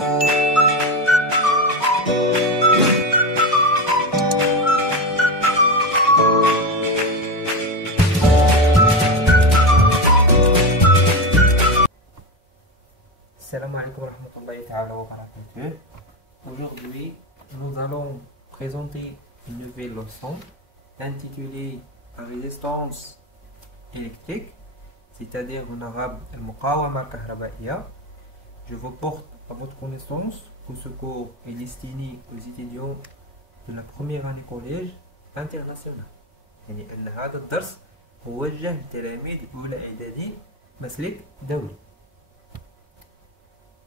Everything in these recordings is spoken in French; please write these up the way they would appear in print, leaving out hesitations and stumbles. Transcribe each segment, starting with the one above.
Salam alaikum wa rahmatullahi ta'ala wa barakatuh. Aujourd'hui, nous allons présenter une nouvelle leçon intitulée La résistance électrique, c'est-à-dire en arabe Al-Muqawama Al-Kahrabaiya. Je vous porte à votre connaissance que ce cours est destiné aux étudiants de la première année collège international. يعني أن هذا الدرس موجه لتلاميذ أولى إعدادي مسلك دولي.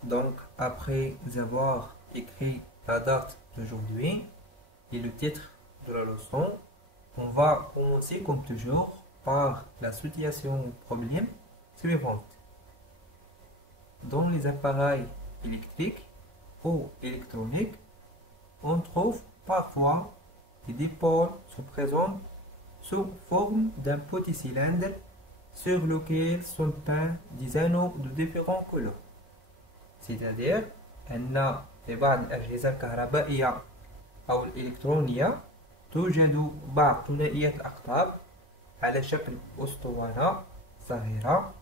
Donc, après avoir écrit la date d'aujourd'hui et le titre de la leçon, on va commencer comme toujours par la situation problème suivante. Dans les appareils électriques ou électroniques, on trouve parfois des dipôles se présentent sous forme d'un petit cylindre sur lequel sont peints des anneaux de différentes couleurs. C'est-à-dire أن في بعض الأجهزة الكهربائية أو الإلكترونية توجد بعض ثنائيات الأقطاب على شكل أسطوانة صغيرة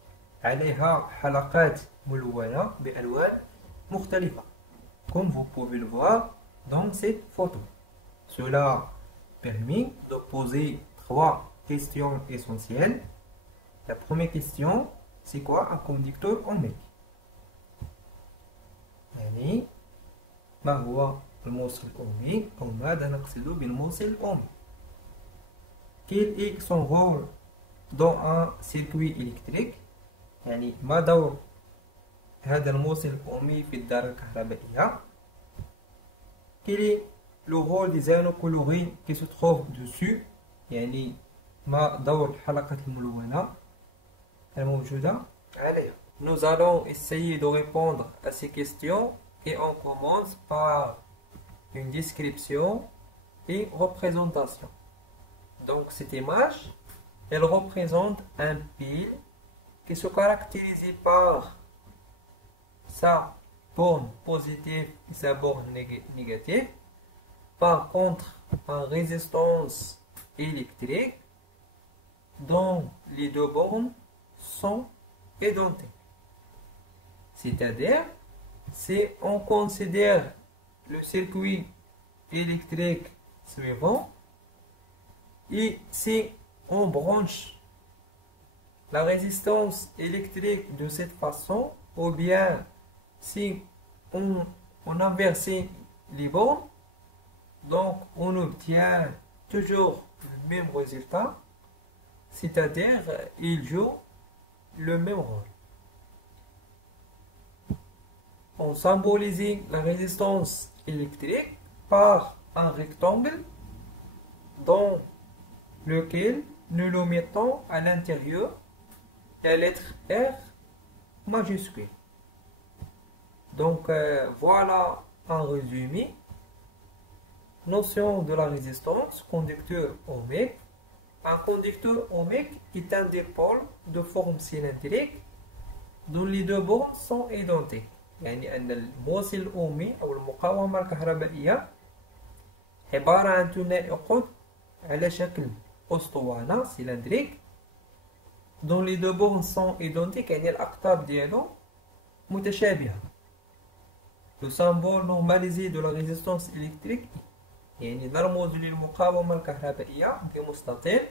عليها حلقات ملونة بألوان مختلفة. Comme vous pouvez le voir dans cette photo. Cela permet de poser trois questions essentielles. La première question, c'est quoi un conducteur ohmique? يعني ما هو الموصل الأومي أو ماذا نقصد بالموصل الأومي؟ Quel est son rôle dans un circuit électrique؟ يعني ما دور هذا الموصل الأومي في الدارة الكهربائية؟ Quel est le rôle des anneaux colorés qui se trouvent dessus؟ يعني ما دور الحلقة الملونة الموجودة عليها؟ Nous allons essayer de répondre à ces questions et on commence par une description et représentation. Donc cette image, elle représente un pile qui se caractérise par sa borne positive et sa borne négative. Par contre, en résistance électrique, dont les deux bornes sont identiques. C'est-à-dire, si on considère le circuit électrique suivant, et si on branche la résistance électrique de cette façon, ou bien si on inverse les bornes, donc on obtient toujours le même résultat, c'est-à-dire il joue le même rôle. On symbolise la résistance électrique par un rectangle dans lequel nous le mettons à l'intérieur la lettre R majuscule. Donc voilà un résumé. Notion de la résistance, conducteur ohmique. Un conducteur ohmique est un dipôle de forme cylindrique dont les deux bornes sont identiques. يعني أن الموصل الأومي أو المقاومة الكهربائية عبارة عن ثنائي قطب على شكل أسطوانة سيلندريك dont les deux bornes sont identiques يعني الأقطاب ديالو متشابهة. Le symbole normalisé de la résistance électrique يعني نرمز للمقاومة الكهربائية بمستطيل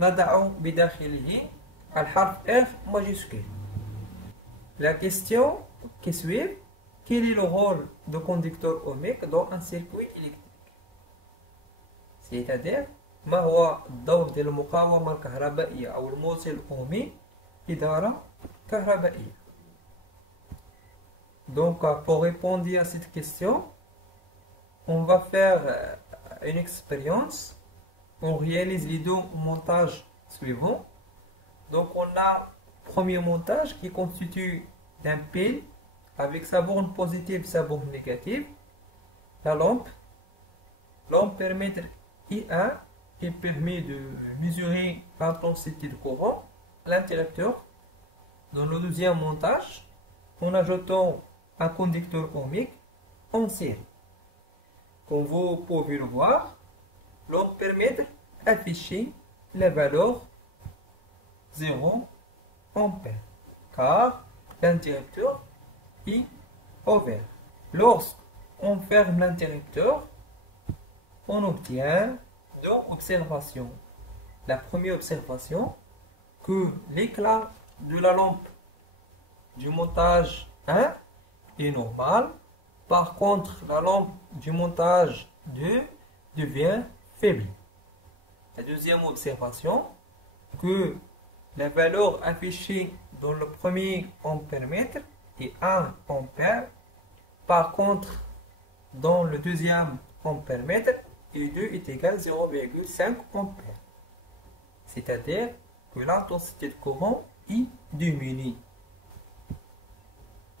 نضع بداخله الحرف F majuscule. La question qui suit, quel est le rôle de conducteur ohmique dans un circuit électrique? C'est-à-dire, ما هو الدور ديال المقاومة الكهربائية أو الموصل الأومي في دارة كهربائية. Donc, pour répondre à cette question, on va faire une expérience. On réalise les deux montages suivants. Donc, on a premier montage qui constitue d'un pile avec sa borne positive et sa borne négative. La lampe l'ampèremètre I1 qui permet de mesurer l'intensité de courant. L'interrupteur. Dans le deuxième montage, en ajoutant un conducteur ohmique en série. Comme vous pouvez le voir, l'ampèremètre affiche la valeur 0 ampère, car l'interrupteur est ouvert. Lorsqu'on ferme l'interrupteur, on obtient deux observations. La première observation, que l'éclat de la lampe du montage 1 est normal. Par contre, la lampe du montage 2 devient faible. La deuxième observation, que la valeur affichée dans le premier ampèremètre est 1 ampère. Par contre, dans le deuxième ampèremètre, I2 est égal à 0,5 ampère. C'est-à-dire que l'intensité de courant est diminue.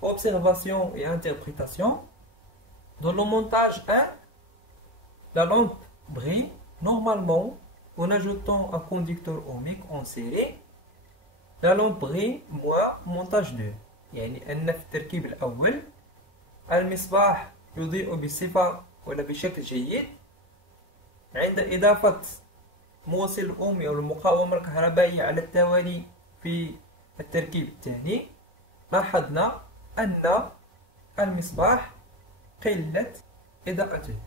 Observation et interprétation. Dans le montage 1, la lampe brille normalement en ajoutant un conducteur ohmique en série. La lampe brille moins montage 2. يعني أن في التركيب الأول المصباح يضيء بصفة ولا بشكل جيد. عند إضافة موصل أومي أو المقاومة الكهربائية على التوالي في التركيب الثاني، لاحظنا أن المصباح قلت إضاءته.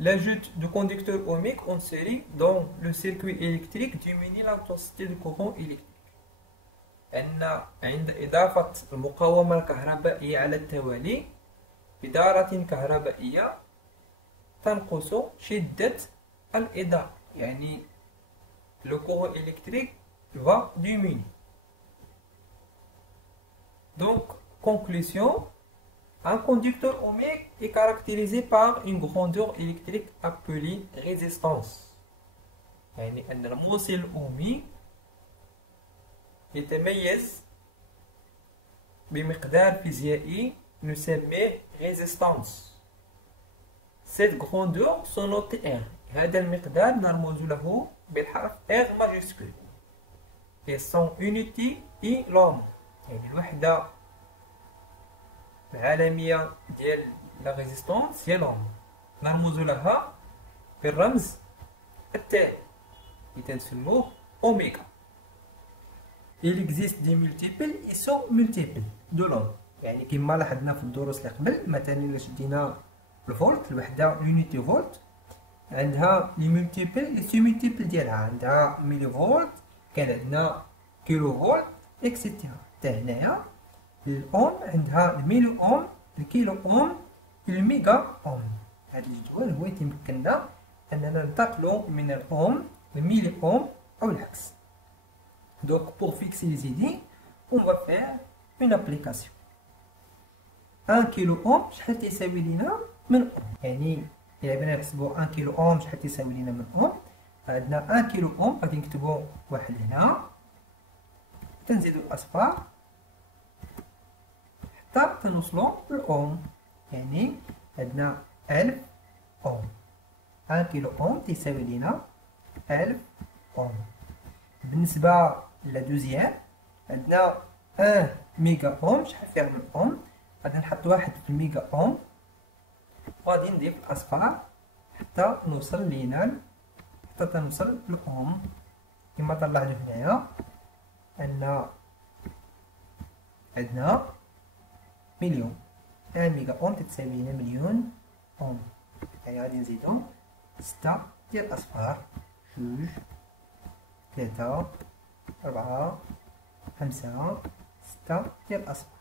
L'ajout de conducteurs ohmiques en série dans le circuit électrique diminue l'intensité du courant électrique. أن عند إضافة المقاومة الكهربائية على التوالي بدارة كهربائية تنقص شدة الإضاءة، يعني le courant électrique va diminuer. Donc, conclusion, un conducteur ohmique est caractérisé par une grandeur électrique appelée résistance. يعني أن الموصل الأومي يتميز بمقدار فيزيائي نسميه résistance. Cette grandeur sont notées R. هذا المقدار نرمز له بالحرف R majuscule. Et son unité est l'ohm. يعني الوحدة العالمية ديال la résistance هي l'ohm. نرمز لها بالرمز التالي اللي تنسموه أوميغا. Il existe des multiples et sous-multiples de l'ohm. يعني كما لاحظنا في الدروس اللي قبل، مثلا إلا شدينا الفولت الوحدة لونيتي فولت عندها لي مولتيبل لي سو مولتيبل ديالها، عندها ميلي فولت، كان عندنا كيلو فولت اكسيتيرا. حتى هنايا الأوم عندها الميلي أوم، الكيلو أوم، الميغا أوم. هاد الجدول هو يتمكننا أننا ننتقلو من الأوم للميلي أوم أو العكس. Donc pour fixer les idées, on va faire une application. 1 كيلو أوم شحال تيساوي لينا من أوم؟ يعني إلا بغينا نحسبو 1 كيلو أوم شحال تيساوي لينا من أوم؟ عندنا 1 كيلو أوم غادي نكتبو واحد هنا، تنزيدو الأصفار حتى تنوصلو للأوم. يعني عندنا 1000 أوم. 1 كيلو أوم تيساوي لينا 1000 أوم. بالنسبة لدوزيام عندنا 1 ميغا أوم، شحال فيها من أوم؟ غادي نحط واحد في الميغا أوم وغادي نضيف الأصفار حتى نوصل لينا حتى تنوصل للأوم. كما طلعنا هنايا أن عندنا مليون، 1 ميغا أوم تتساوي لنا مليون أوم. يعني غادي نزيدو 6 ديال الأصفار، 2 3 4 5 6 ديال الأصفار.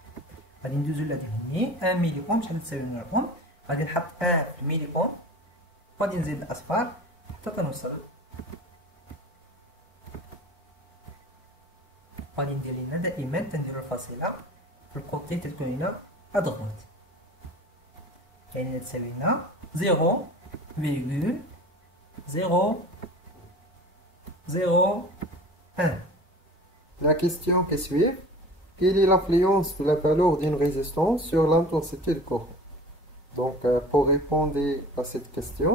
غادي ندوزو لهاد هني 1 ميلي أوم شحال تساوي لنا الأوم؟ غادي نحط 1 في الميلي أوم وغادي نزيد الأصفار حتى تنوصل. غادي ندير لينا دائما تنديرو الفاصلة في الكوتي تتكون لينا أدغوت، يعني تساوي لنا 0,001. La question qui suit, quelle est l'influence de la valeur d'une résistance sur l'intensité du courant? Donc, pour répondre à cette question,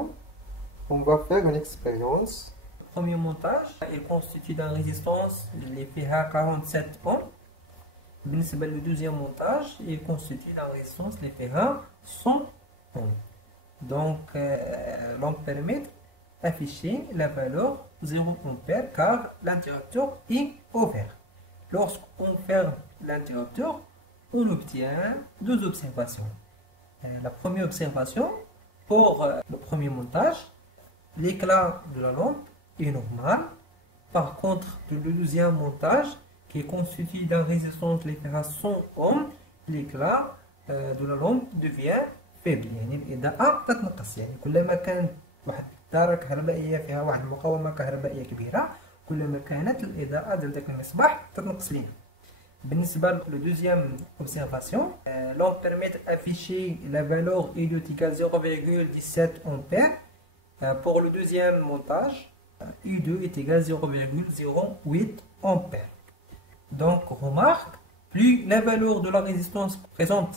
on va faire une expérience. Le premier montage, il constitue d'une résistance, il est fait à 47 ohms. Le deuxième montage, il constitue la résistance les terrains 100 ohms. Donc, l'ampèremètre affiche la valeur 0 ampère car l'interrupteur est ouvert. Lorsqu'on ferme l'interrupteur, on obtient deux observations. La première observation, pour le premier montage, l'éclat de la lampe est normal. Par contre, le deuxième montage, qui constitue la résistance à 100 ohms, l'éclat de la lampe devient faible. يعني الإضاءة تتنقص. يعني كلما كانت واحد الدارة كهربائية فيها واحد المقاومة كهربائية كبيرة، كلما كانت الإضاءة ديال داك المصباح تتنقص لينا. بالنسبة للدوزيام اوبسيرفاسيون، l'ampèremètre affiché la valeur est égale 0,17 ampères. Pour le deuxième montage, U2 est égal à 0,08 ampères. Donc, remarque, plus la valeur de la résistance présente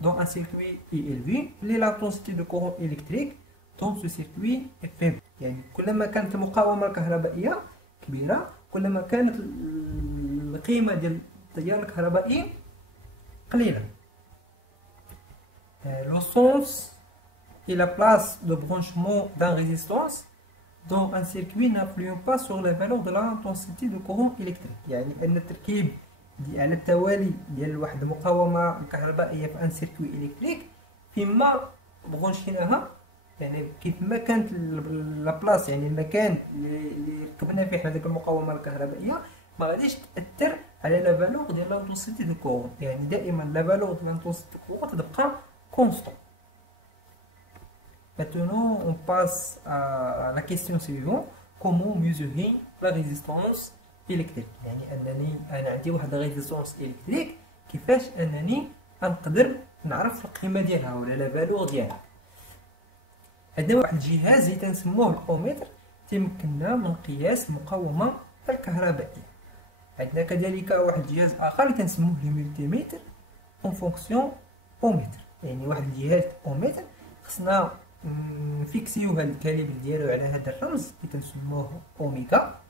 dans un circuit est élevée, plus l'intensité de courant électrique dans ce circuit est faible. يعني كلما كانت المقاومة الكهربائية كبيرة، كلما كانت القيمة ديال التيار الكهربائي قليلة. Le sens et la place de branchement d'un résistance dans un circuit n'influent pas sur la valeur de l'intensité de courant électrique. يعني أن التركيب على التوالي ديال واحد المقاومة كهربائية في ان سيركوي إلكتريك فيما برونشيناها، يعني كيف ما كانت لابلاص، يعني المكان اللي ركبنا فيه هذيك المقاومة الكهربائية ما غاديش تأثر على لا فالور ديال لانتونسيتي دو كورون. يعني دائما لا فالور ديال لانتونسيتي دو كورون تبقى كونستون. Maintenant, on passe à la question suivante. Comment mesurer la résistance électrique؟ يعني أنا عندي واحد ريزيستونس إلكتريك، كيفاش أنني نقدر نعرف القيمة ديالها ولا لا فالور ديالها؟ عندنا واحد الجهاز اللي تنسموه الأومتر تيمكننا من قياس المقاومة الكهربائية. عندنا كذلك واحد الجهاز آخر اللي تنسموه الملتيمتر اون فونكسيون أومتر. يعني واحد الجهاز أومتر خصنا نفيكسيو هاد الكاليبر ديالو على هذا الرمز اللي تنسموه أوميغا،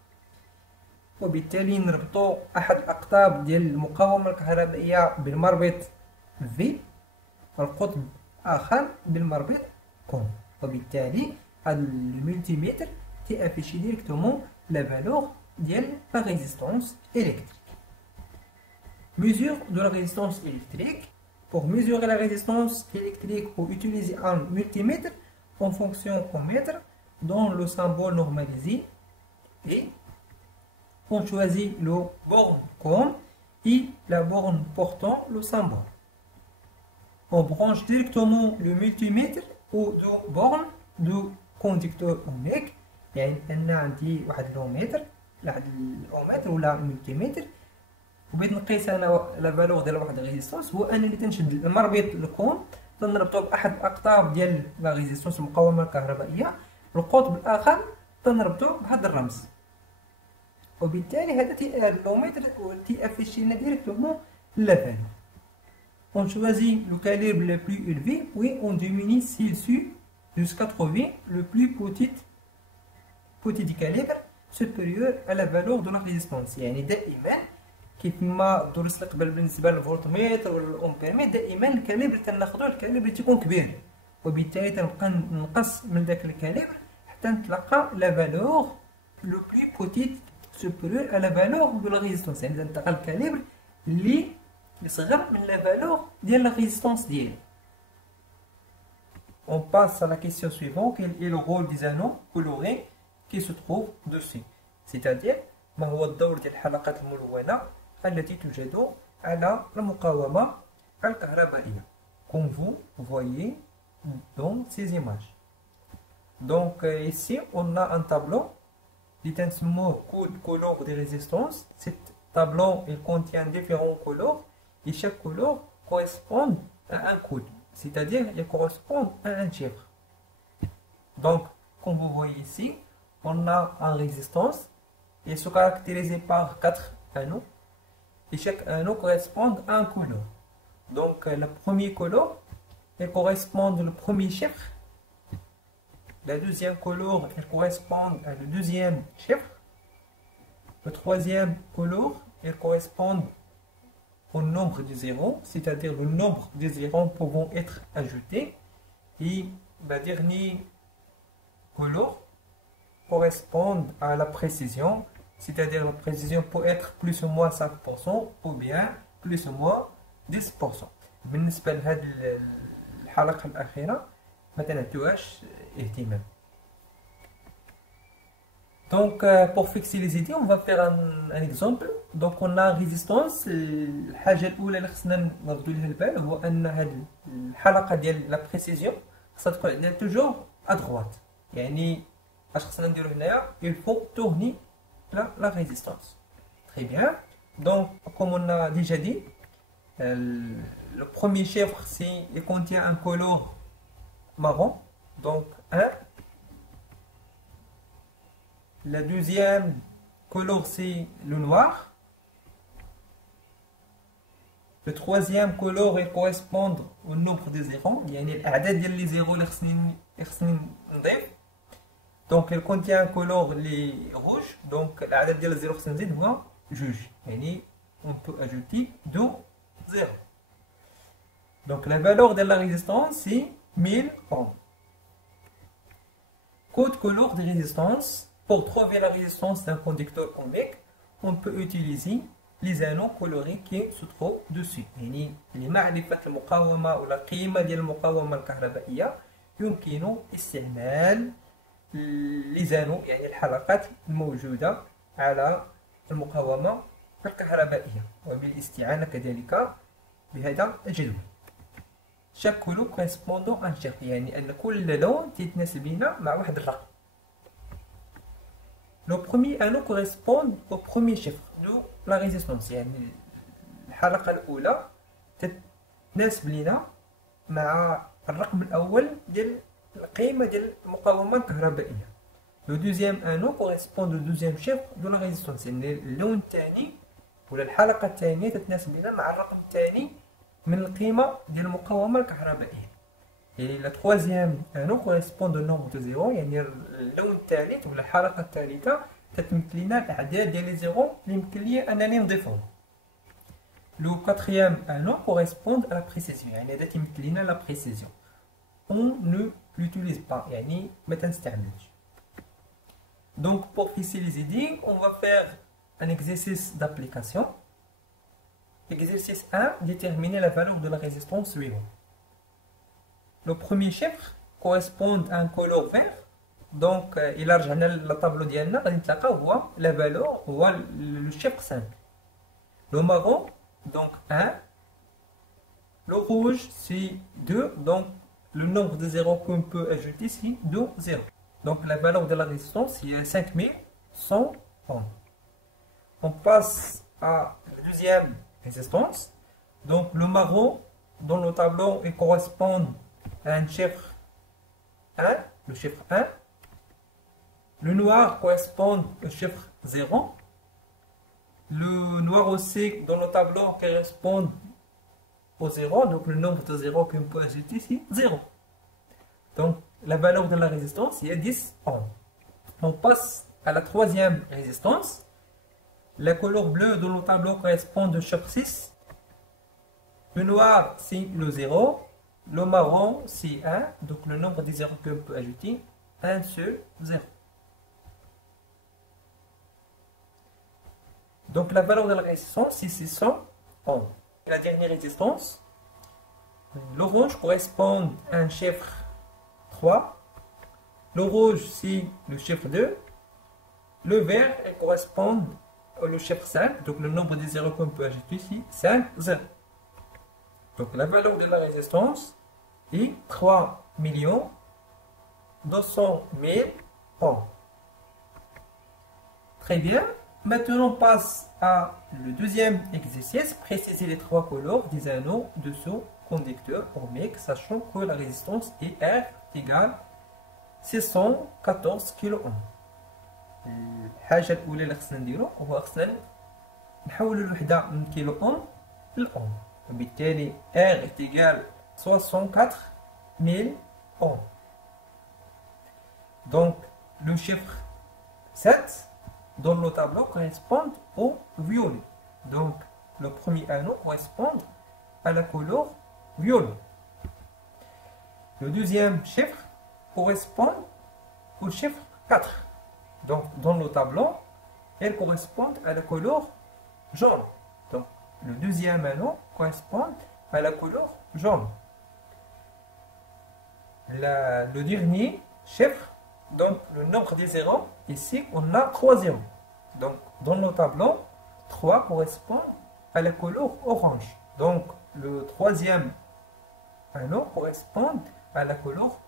وبالتالي نربطو أحد الأقطاب ديال المقاومة الكهربائية بالمربط في، والقطب آخر بالمربط كون، وبالتالي هاد الملتيمتر تيافيشي ديريكتومون لا فالور ديال لا ريزيستونس électrique. Mesure de la résistance électrique. Pour mesurer la résistance électrique, il faut utiliser un multimètre en fonction ohmètre dont le symbole normalisé, et on choisit le borne com et la borne portant le symbole. On branche directement le multimètre aux deux bornes du conducteur ohmique. يعني أن عندي واحد الأومتر، واحد الأومتر ولا ملتيمتر، وبغيت نقيس انا لا فالور ديال واحد الريزيستونس، هو انني تنشد المربط الكون تنربطو باحد الاقطاب ديال لا ريزيستونس المقاومه الكهربائيه، القطب الاخر تنربطو بهذا الرمز، وبالتالي هذا اللومتر تيافيشي لنا ديريكتومون لا فالور. On choisit le calibre le plus élevé, puis on diminue ci-dessus jusqu'à trouver le plus petit du calibre supérieur à la valeur de la résistance. يعني دائما كيف ما درس لك قبل بالنسبه للفولتميتر ولا الامبيرميتر، دائما الكاليبر تناخذوا الكاليبر اللي تيكون كبير، وبالتالي تنبقى نقص من ذاك الكاليبر حتى نتلقى لا فالور لو بلي بوتيت سوبيريور على فالور دو لا ريزيستونس. يعني تنتقى الكاليبر اللي صغر من لا فالور ديال لا ريزيستونس ديالي. On passe à la question suivante. Quel est le rôle des anneaux colorés qui se trouvent dessus? C'est-à-dire ما هو الدور ديال الحلقات الملونة التي توجد على المقاومة الكهربائية comme vous voyez dans ces images. Donc ici on a un tableau qui تنسموه code couleur des résistances. Cet tableau il contient différents couleurs et chaque couleur correspond à un code, c'est-à-dire il correspond à un chiffre. Donc comme vous voyez ici on a une résistance. Ils sont caractérisés par 4 anneaux et chaque anneau correspond à un couleur. Donc le premier couleur il correspond au premier chiffre, la deuxième couleur elle correspond à le deuxième chiffre, le troisième couleur elle correspond au nombre de zéros, c'est-à-dire le nombre de zéros pouvant être ajoutés. Et le dernier color correspond à la précision, c'est-à-dire la précision peut être plus ou moins 5% ou bien plus ou moins 10%. بالنسبة لهذه الحلقة الأخيرة ما تنعطيوهاش اهتمام. Donc, pour fixer les idées, on va faire un exemple. Donc, on a résistance. الحاجة الأولى اللي خصنا نردو لها البال هو أن هذه الحلقة ديال لا بريسيزيون خصها تكون عندنا توجور à droite. يعني اش خصنا نديرو هنايا il faut tourner la résistance. Très bien. Donc, comme on a déjà dit, le premier chiffre, il contient un color marron. Donc, 1. Le deuxième color, c'est le noir. Le troisième color, il correspond au nombre de zéros. Il y a الأعداد ديال les zéros اللي خصني نضيف. Donc, il contient un color les rouge. Donc, الأعداد ديال الزيرو خصني نزيد هو جوج. يعني on peut ajouter 2 0. Donc, la valeur de la résistance, c'est 1000 ohms. Code color de résistance. Pour trouver la résistance d'un conducteur ohmique, on peut utiliser les anneaux colorés qui se trouvent dessus. يعني لمعرفة المقاومة ولا القيمة ديال المقاومة الكهربائية يمكن استعمال les anneaux يعني الحلقات الموجودة على المقاومة الكهربائية وبالاستعانة كذلك بهذا الجدول. chaque couleur correspondant à un chiffre يعني أن كل لون تتناسب لنا مع واحد الرقم. Le premier anneau correspond au premier chiffre de la résistance. يعني الحلقة الأولى تتناسب لنا مع الرقم الأول ديال القيمة ديال المقاومة الكهربائية. Le deuxième anneau correspond au deuxième chiffre de la résistance. يعني اللون الثاني ولا الحلقة الثانية تتناسب لنا مع الرقم الثاني من القيمة ديال المقاومة الكهربائية. يعني la troisième anneau correspond au nombre de zéro. يعني اللون الثالث ولا الحلقة الثالثة تتمثل لنا الأعداد ديال لي زيرو اللي يمكن لي أنني نضيفهم. Le quatrième anneau correspond à la précision. يعني هذا تيمثل لنا la précision. On ne l'utilise pas. يعني ما تنستعملش. Donc pour fixer les idées, on va faire un exercice d'application. Exercice 1, déterminer la valeur de la résistance suivante. Le premier chiffre correspond à un color vert. Donc, il رجعنا للطابلو ديالنا غادي نتلاقاو هو la valeur هو le chiffre 5. Le marron, donc 1. Le rouge, c'est 2. Donc, le nombre de zéros qu'on peut ajouter, c'est 2 0. Donc, la valeur de la résistance, c'est 5100 ohms. On passe à la deuxième résistance. Donc, le marron, dans le tableau, il correspond à un chiffre 1, le chiffre 1. Le noir correspond au chiffre 0. Le noir aussi, dans le tableau, correspond au 0. Donc, le nombre de zéros qu'on peut ajouter, c'est 0. Donc, la valeur de la résistance, est 10 ohms. On passe à la troisième résistance. La couleur bleue dans le tableau correspond au chiffre 6. Le noir, c'est le 0. Le marron, c'est 1. Donc, le nombre de zéros qu'on peut ajouter, 1 sur 0. Donc, la valeur de la résistance, c'est 600 ohms. Et la dernière résistance, l'orange correspond à un chiffre 3. Le rouge, c'est le chiffre 2. Le vert correspond au chiffre 5. Donc, le nombre de zéros qu'on peut ajouter ici, 5, 0. Donc, la valeur de la résistance est 3 200 000 ohms. Très bien. Maintenant, on passe à le deuxième exercice. Préciser les trois couleurs des anneaux de ce conducteur ohmique, sachant que la résistance est R égale 614 كيلو اوم. الحاجة الأولى اللي خصنا نديرو هو خصنا نحولو الوحدة من كيلو اوم للأوم، وبالتالي R est égal 64 000 ohms. Donc le chiffre 7 dans le tableau correspond au violet. Donc le premier anneau correspond à la couleur violet. Le deuxième chiffre correspond au chiffre 4. Donc, dans le tableau, elle correspond à la couleur jaune. Donc, le deuxième anneau correspond à la couleur jaune. Le dernier chiffre, donc le nombre des zéros, ici on a 3 zéros. Donc, dans le tableau, 3 correspond à la couleur orange. Donc, le troisième anneau correspond à la couleur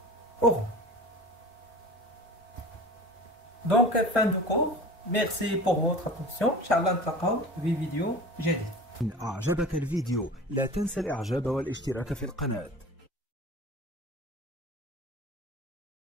orange. Donc, fin de cours. Merci pour votre attention. Inch'Allah نتلاقاو في فيديو جديد. إن أعجبك الفيديو لا تنسى الإعجاب والاشتراك في القناة.